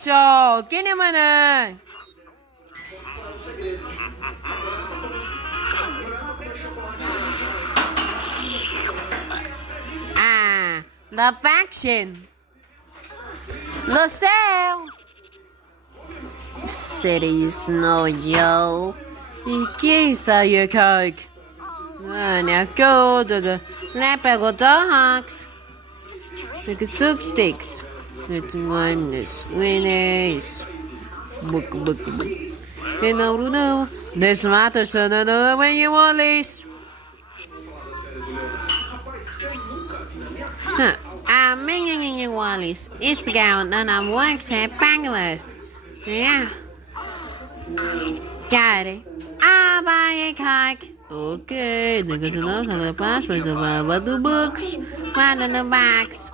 hecho? ¿Quién es mana? Ah, the faction. No céu. City Snow Yo. E que é isso aí, Kike? Olha, acorda. Lá pegou dogs. Like a sticks. That one is winners. Book. You know. This matter, so no when you want this. Minging Wallis is begun and I'm working at Bangladesh. Yeah. Got it. I'll buy a cake. Okay, they got to know some of the passwords of what the books. One in the box.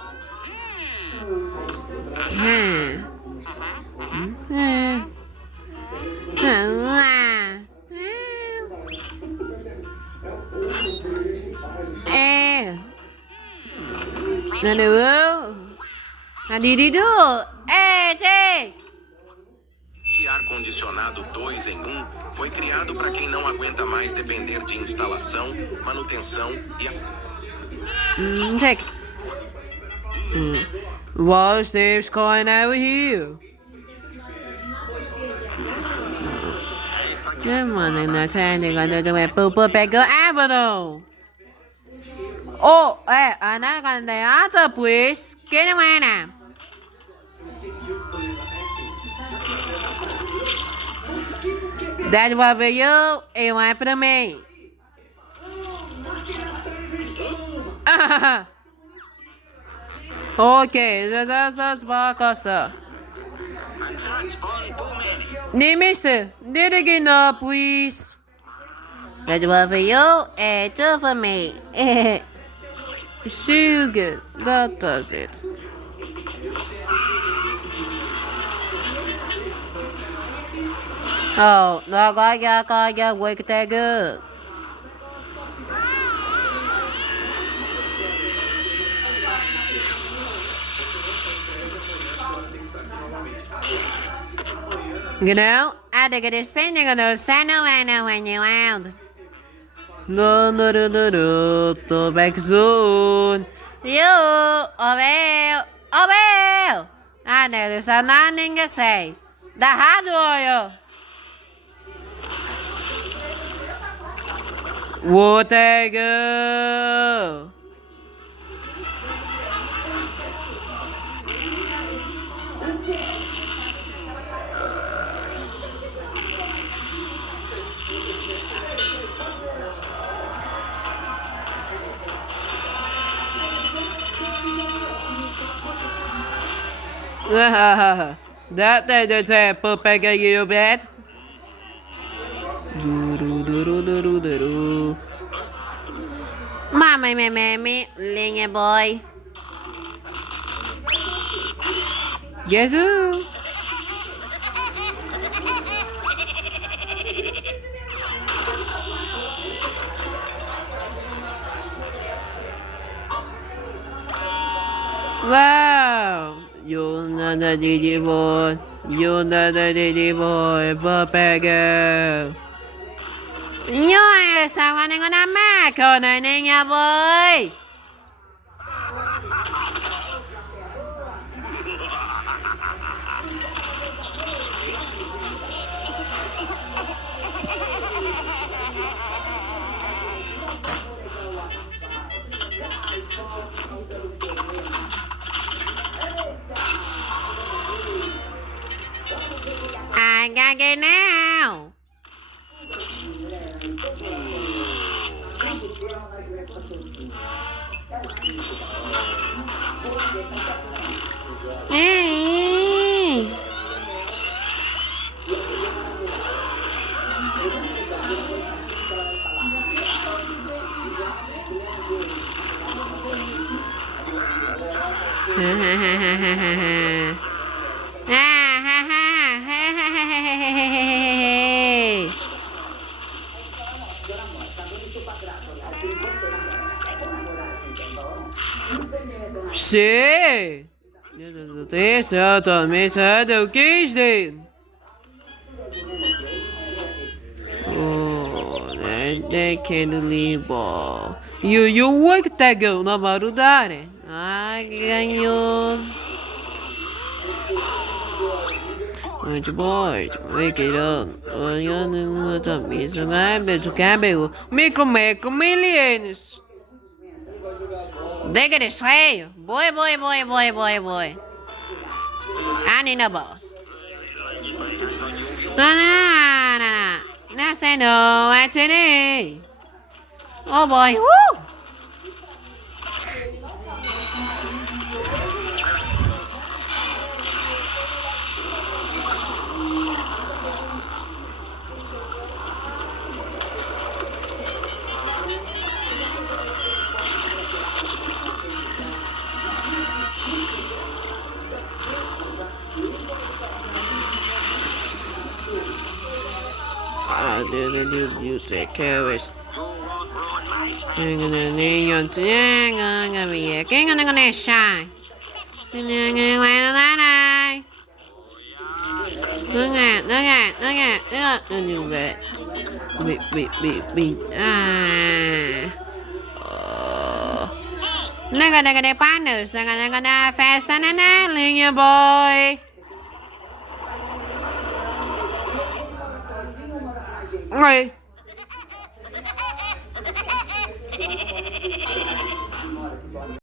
Esse ar-condicionado 2 em 1 foi criado para quem não aguenta mais depender de instalação, manutenção e... Check. What's this going over here? Come on, I'm not trying to go to the Woodpecker Avenue. Oh, I'm not going to the other place. Get away now. That was for you, it went for me. Okay, that's Barcosta. Mister, did it get up, please? That was for you, and two for me. Sugar, that does it. Oh, no, got ya, wake that good. You know, I think it is spending on those Santa when you out. No, back soon. You, Obel. I know there's nothing to say. The hard oil. Woodpecker. That's a Woodpecker, you bet. Mommy, little boy. Yes, sir. Wow. You're not a Didi boy. You're not a Didi boy, Woodpecker. You're someone on a Mac on a ninja boy. I got it now. Hey. Sì. Det så de med så du gisten. Det kan du leva. You work that go na marudare. Ai, ganhou. Muito bom, make it on. Olha, não tá me sangando, tu cabelo. Me comer com milhões. Deixa de feio. Boy. Ani na boa. Não. Não sei não, é today. Oh boy, woo! You take care of it. I'm gonna need you to be a king on the shine. Look at the new bed. Wait. Look at the partners. I'm gonna fast and an your boy. Oi.